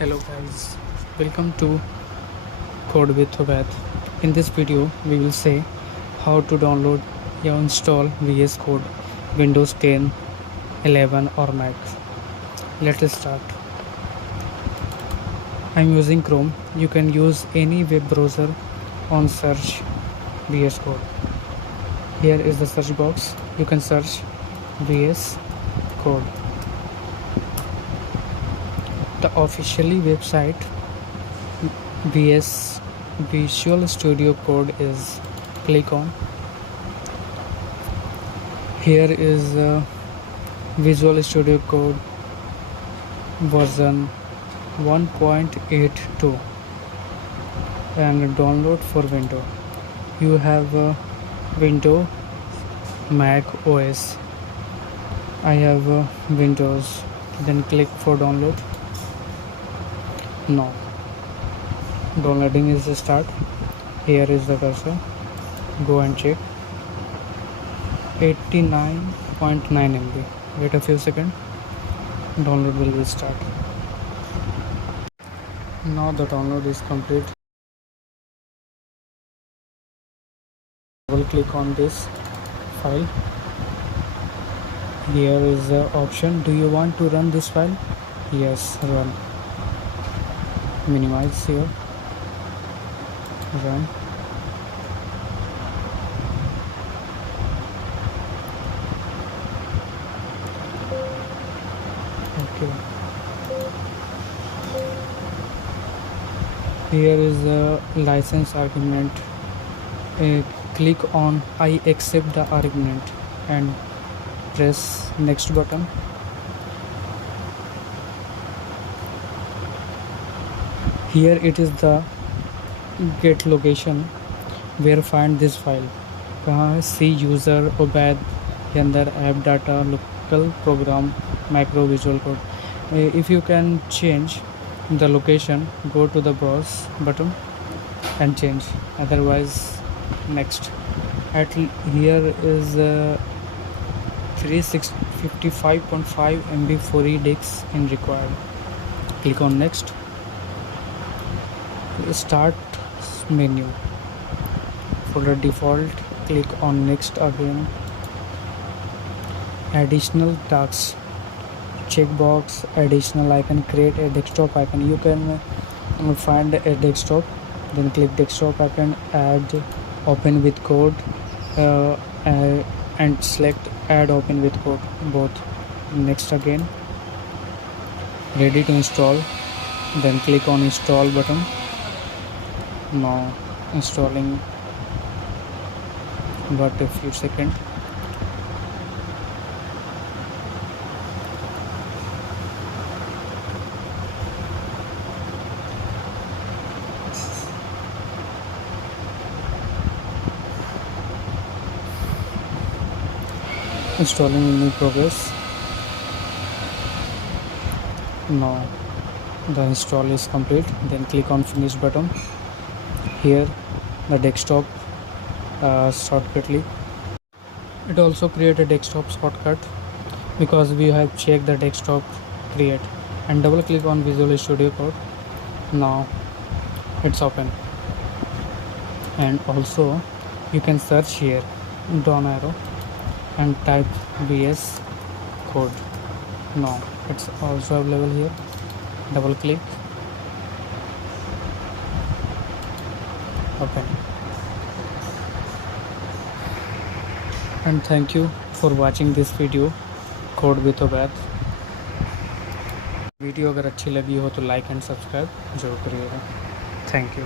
Hello guys, welcome to Code with Obed. In this video, we will say how to download or install VS Code, Windows 10, 11 or Mac. Let us start. I'm using Chrome. You can use any web browser on search VS Code. Here is the search box. You can search VS Code. The officially website VS Visual Studio Code is click on. Here is Visual Studio Code version 1.82 and download for Windows. You have Windows, Mac OS. I have Windows. Then click for download. Now downloading is the start. Here is the cursor. Go and check. 89.9 MB. Wait a few seconds. Download will start. Now the download is complete. Double click on this file. Here is the option. Do you want to run this file? Yes, run. Minimize here. Run. Okay. Here is the license argument. Click on I accept the argument and press next button. Here it is the get location where find this file. See user obed के अंदर app data local program macro visual code. If you can change the location, go to the browse button and change, otherwise next. Here is 355.5 MB 4E disks in required. Click on next. Start menu. For the default, click on next again. Additional tasks, checkbox, additional icon, create a desktop icon. You can find a desktop, then click desktop icon, add open with code, and select add open with code both. Next again. Ready to install, then click on install button. Now installing, but a few seconds. Installing in progress. Now the install is complete. Then click on finish button. Here the desktop shortcutly. It also create a desktop shortcut because we have checked the desktop create, and double click on Visual Studio Code. Now it's open, and also you can search here down arrow and type VS Code. Now it's also available here. Double click, open. And thank you for watching this video Code with Obed. Video अगर अच्छी लगी हो तो like and subscribe जरूर करिएगा. Thank you.